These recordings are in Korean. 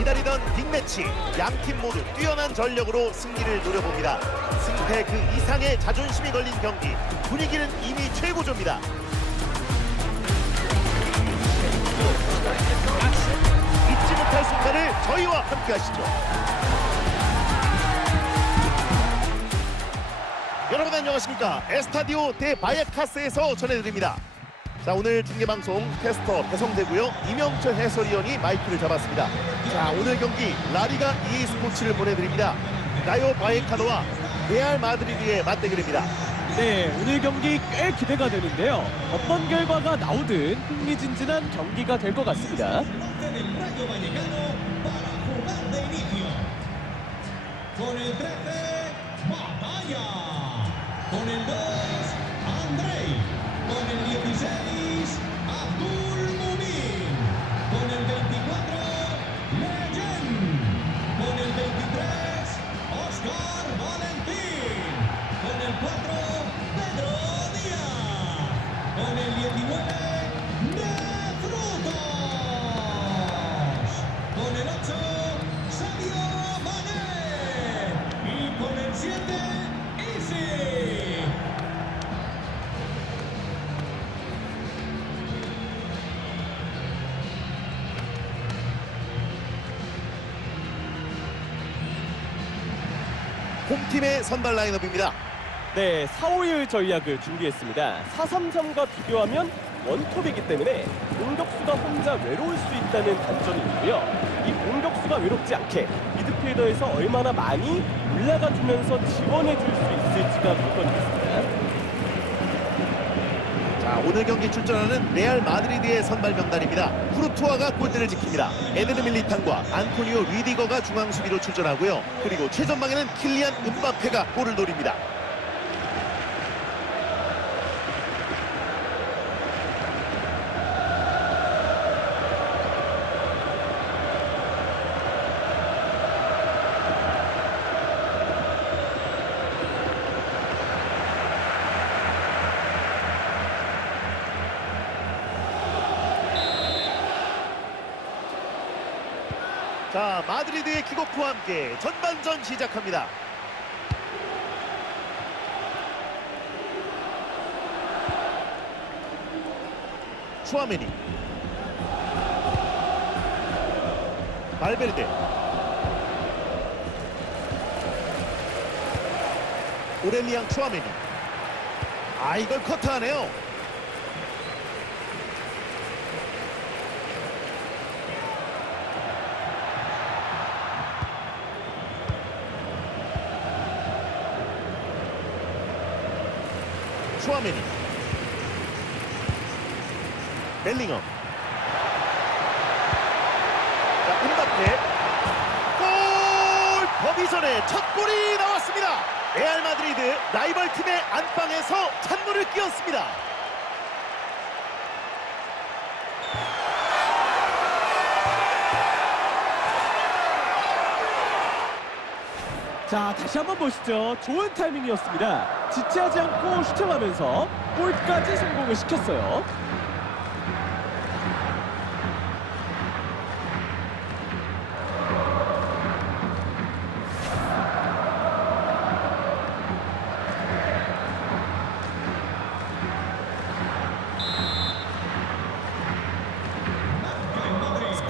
기다리던 빅매치 양 팀 모두 뛰어난 전력으로 승리를 노려봅니다. 승패 그 이상의 자존심이 걸린 경기 분위기는 이미 최고조입니다. 잊지 못할 순간을 저희와 함께 하시죠. 여러분 안녕하십니까 에스타디오 대 바이카스에서 전해드립니다 자 오늘 중계방송 캐스터 배성되고요 이명철 해설위원이 마이크를 잡았습니다 자 오늘 경기 라리가 EA 스포츠를 보내드립니다 라요 바이카노와 레알 마드리드의 맞대결입니다 네, 오늘 경기 꽤 기대가 되는데요. 어떤 결과가 나오든 흥미진진한 경기가 될 것 같습니다. Con el 13, Batalla. Con el 2, Andrei. Con el 16, 홈팀의 선발 라인업입니다 네, 4, 5일 전략을 준비했습니다. 4-3-3과 비교하면 원톱이기 때문에 공격수가 혼자 외로울 수 있다는 단점이 있고요. 이 공격수가 외롭지 않게 미드필더에서 얼마나 많이 올라가 주면서 지원해 줄 수 있을지가 관건이겠습니다. 자 오늘 경기 출전하는 레알 마드리드의 선발 명단입니다. 후르투아가 골대를 지킵니다. 에드르 밀리탄과 안토니오 리디거가 중앙 수비로 출전하고요. 그리고 최전방에는 킬리안 은바페가 골을 노립니다. 자 마드리드의 킥오프와 함께 전반전 시작합니다. 추아메니. 발베르데. 오렐리앙 추아메니. 아 이걸 커트하네요 추아메니 벨링엄 자 은바페 골 더비전의 첫 골이 나왔습니다 레알 마드리드 라이벌 팀의 안방에서 찬물을 끼얹습니다 자, 다시 한번 보시죠. 좋은 타이밍이었습니다. 지체하지 않고 슈팅하면서 골까지 성공을 시켰어요.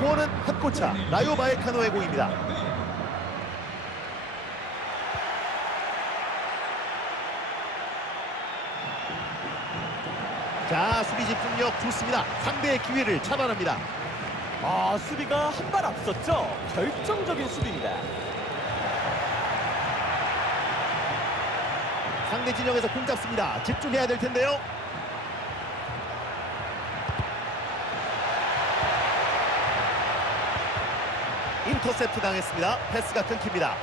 스코어는 한 골차 라요 바에카노의 공입니다. 자 수비 집중력 좋습니다. 상대의 기회를 차단합니다. 아, 수비가 한 발 앞섰죠. 결정적인 수비입니다. 상대 진영에서 공 잡습니다. 집중해야 될 텐데요 인터셉트 당했습니다. 패스가 끊깁니다.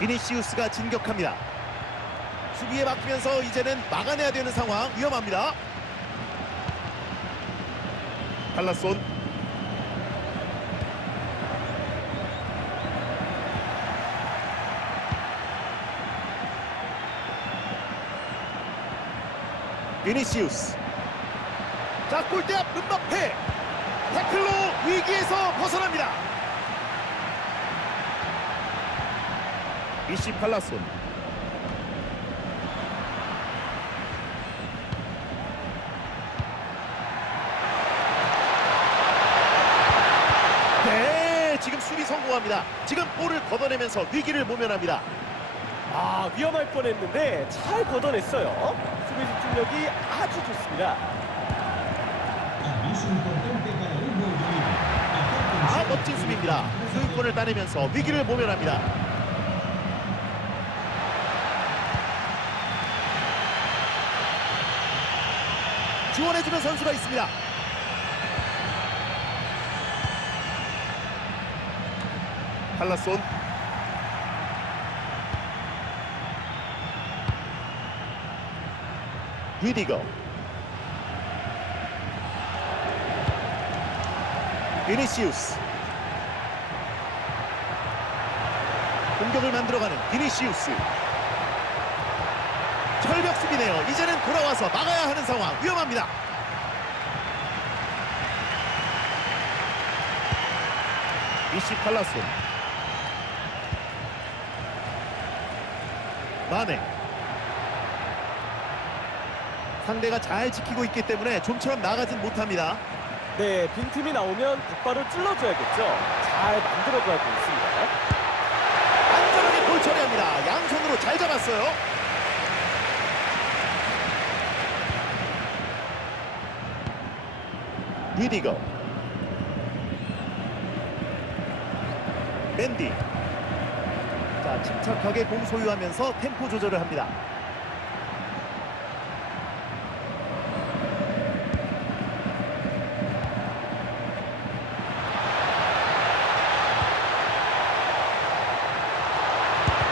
비니시우스가 진격합니다. 수비에 맡기면서 이제는 막아내야 되는 상황 위험합니다. 발라손. 비니시우스. 자 골대 앞 은바페 태클로 위기에서 벗어납니다. 이시 팔라손 네, 지금 수비 성공합니다. 지금 볼을 걷어내면서 위기를 모면합니다. 아 위험할 뻔했는데 잘 걷어냈어요. 수비 집중력이 아주 좋습니다. 아, 멋진 수비입니다. 소유권을 따내면서 위기를 모면합니다. 지원해주는 선수가 있습니다. 팔라손 리디거 비니시우스. 공격을 만들어가는 비니시우스. 철벽 수비네요. 이제는 돌아와서 막아야 하는 상황. 위험합니다. 이시 팔라손. 마네. 상대가 잘 지키고 있기 때문에 좀처럼 나가진 못합니다 네, 빈틈이 나오면 곧바로 찔러줘야겠죠. 잘 만들어가고 있습니다. 안전하게 볼 처리합니다. 양손으로 잘 잡았어요. 리디거 맨디 자 침착하게 공 소유하면서 템포 조절을 합니다.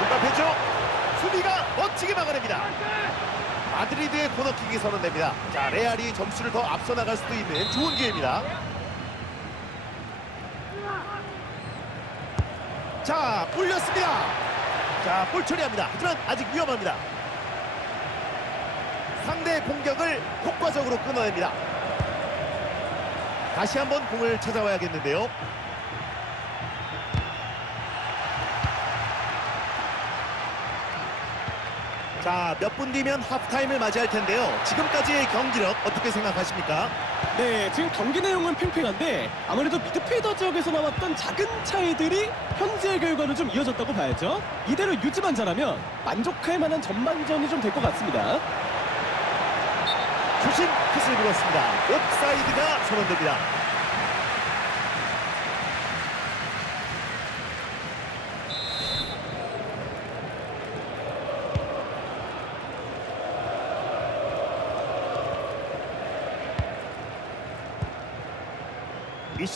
눈앞에죠 수비가 멋지게 막아냅니다 코너킥이 선언됩니다. 자 레알이 점수를 더 앞서 나갈 수도 있는 좋은 기회입니다. 자 올렸습니다. 자 볼 처리합니다. 하지만 아직 위험합니다. 상대의 공격을 효과적으로 끊어냅니다. 다시 한번 공을 찾아와야겠는데요 자, 몇 분 뒤면 하프타임을 맞이할 텐데요. 지금까지의 경기력 어떻게 생각하십니까? 네, 지금 경기 내용은 팽팽한데 아무래도 미드필더 지역에서 나왔던 작은 차이들이 현재의 결과로 좀 이어졌다고 봐야죠. 이대로 유지만 잘하면 만족할 만한 전반전이 좀 될 것 같습니다. 주심 핏을 불었습니다. 옵사이드가 선언됩니다.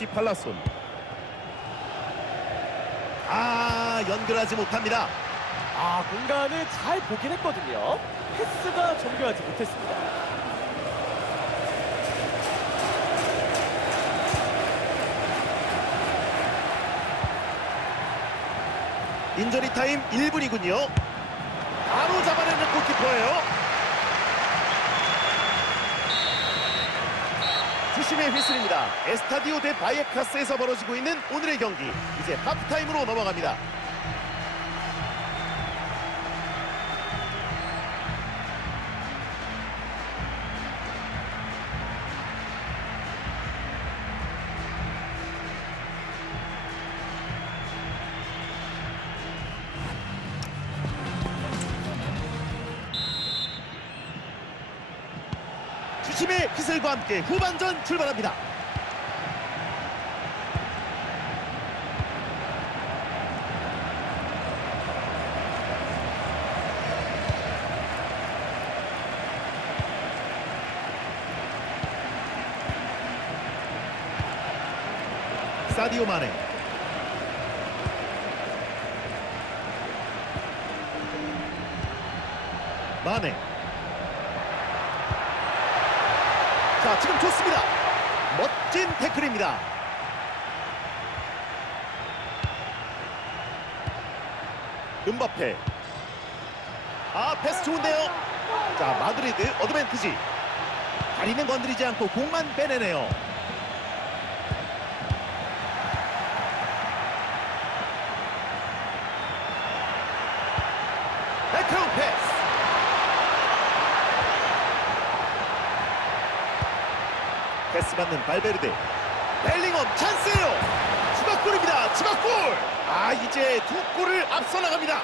이시 팔라손 아 연결하지 못합니다. 아, 공간을 잘 보긴 했거든요. 패스가 정교하지 못했습니다. 인저리 타임 1분이군요. 바로 잡아내는 골키퍼예요. 주심의 휘슬입니다. 에스타디오 데 바이에카스에서 벌어지고 있는 오늘의 경기. 이제 하프타임으로 넘어갑니다. 주심의 휘슬과 함께 후반전 출발합니다. 사디오 마네 마네 자 지금 좋습니다. 멋진 태클입니다. 음바페. 아 패스 좋은데요. 자 마드리드 어드밴티지. 다리는 건드리지 않고 공만 빼내네요 받는 발베르데. 벨링엄 찬스예요. 추가골입니다. 추가골. 아 이제 두 골을 앞서 나갑니다.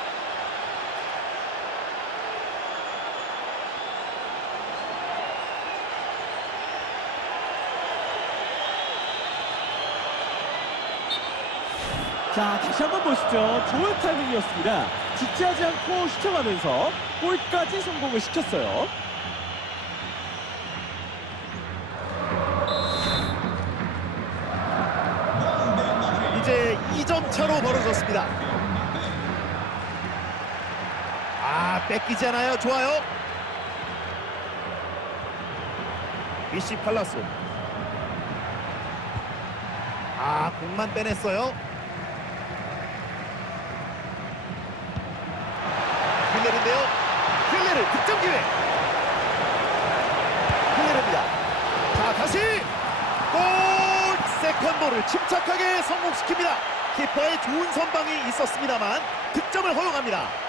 자, 다시 한번 보시죠. 좋은 타이밍이었습니다. 지체하지 않고 슈팅하면서 골까지 성공을 시켰어요. 이제 2점 차로 벌어졌습니다. 아 뺏기지 않아요. 좋아요. 미시 팔라스. 아 공만 빼냈어요. 힐레르인데요. 힐레르 득점 기회. 힐레르입니다. 자 다시 골 세컨볼을 침착하게 성공시킵니다. 키퍼의 좋은 선방이 있었습니다만 득점을 허용합니다.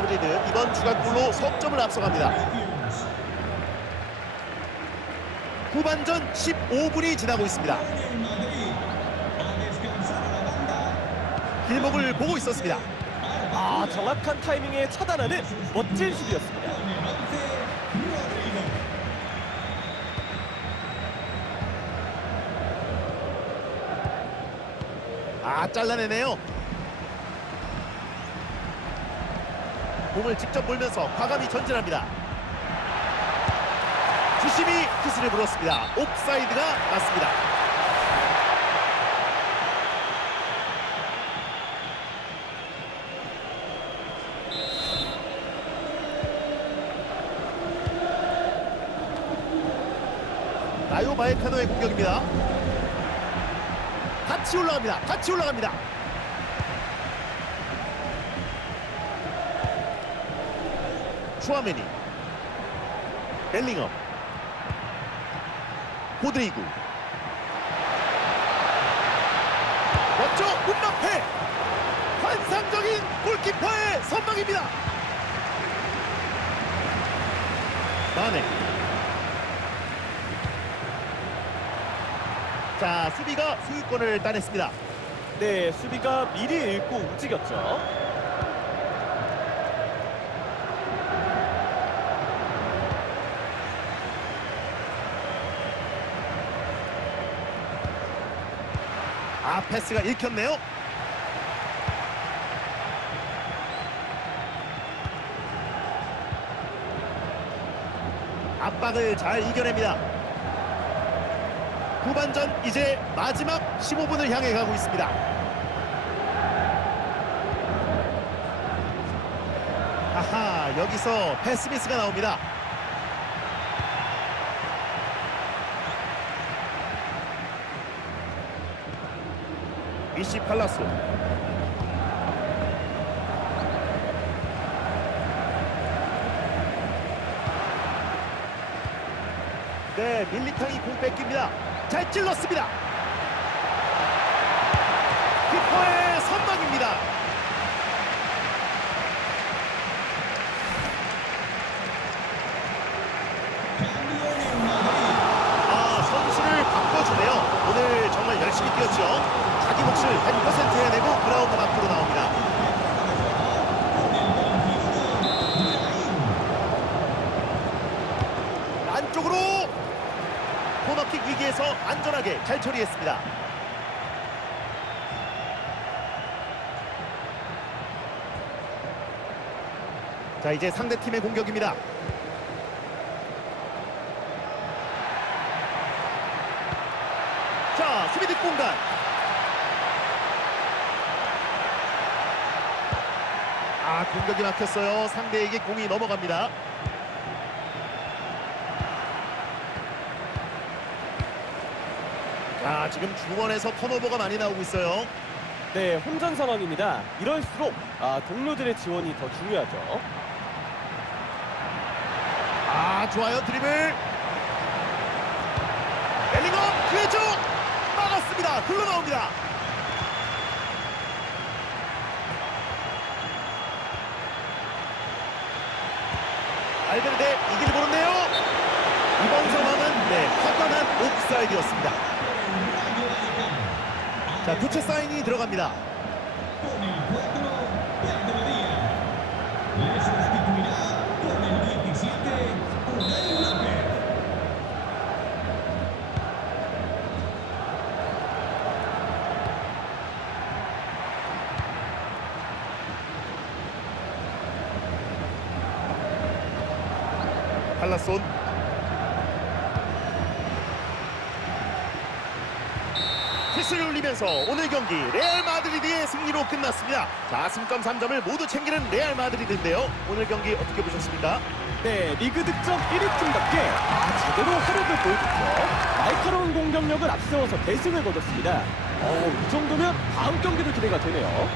마드리드 이번 주간골로 석점을 앞서갑니다. 후반전 15분이 지나고 있습니다. 길목을 보고 있었습니다. 아, 정확한 타이밍에 차단하는 멋진 수비였습니다. 아 잘라내네요. 공을 직접 몰면서 과감히 전진합니다. 주심이 키스를 불었습니다. 옵사이드가 맞습니다. 나요 바에카노의 공격입니다. 같이 올라갑니다. 같이 올라갑니다. 추아메니 벨링엄 고드리구. 멋져 문마패 환상적인 골키퍼의 선방입니다. 마네. 자 수비가 수유권을 따냈습니다. 네, 수비가 미리 읽고 움직였죠. 패스가 읽혔네요. 압박을 잘 이겨냅니다. 후반전 이제 마지막 15분을 향해 가고 있습니다. 아하 여기서 패스 미스가 나옵니다 미시 팔라스. 네 밀리탕이 공 뺏깁니다. 잘 찔렀습니다 키퍼의 선방입니다 아 선수를 바꿔주네요 오늘 정말 열심히 뛰었죠 자기 몫을 100% 해내고 그라운드 밖으로 나옵니다 안쪽으로 코너킥 위기에서 안전하게 잘 처리했습니다. 자 이제 상대팀의 공격입니다. 자 수비 뒷 공간. 아 공격이 막혔어요. 상대에게 공이 넘어갑니다 자, 지금 중원에서 턴오버가 많이 나오고 있어요. 네, 혼전 상황입니다. 이럴수록 아, 동료들의 지원이 더 중요하죠. 아, 좋아요. 드리블. 벨링엄 기회죠. 막았습니다. 흘러나옵니다. 알베르데 이길 모르네요. 이번 상황은 네, 화관한 옵사이드였습니다. 자, 교체 사인이 들어갑니다. Con el 4 Pedro Díaz. Le sustituirá con el 17 Unai López. 팔라손 키스를 올리면서 오늘 경기 레알 마드리드의 승리로 끝났습니다. 자, 승점 3점을 모두 챙기는 레알 마드리드인데요. 오늘 경기 어떻게 보셨습니까? 네, 리그 득점 1위 팀답게 아, 제대로 화력을 보여줬죠. 날카로운 공격력을 앞세워서 대승을 거뒀습니다. 어, 이 정도면 다음 경기도 기대가 되네요.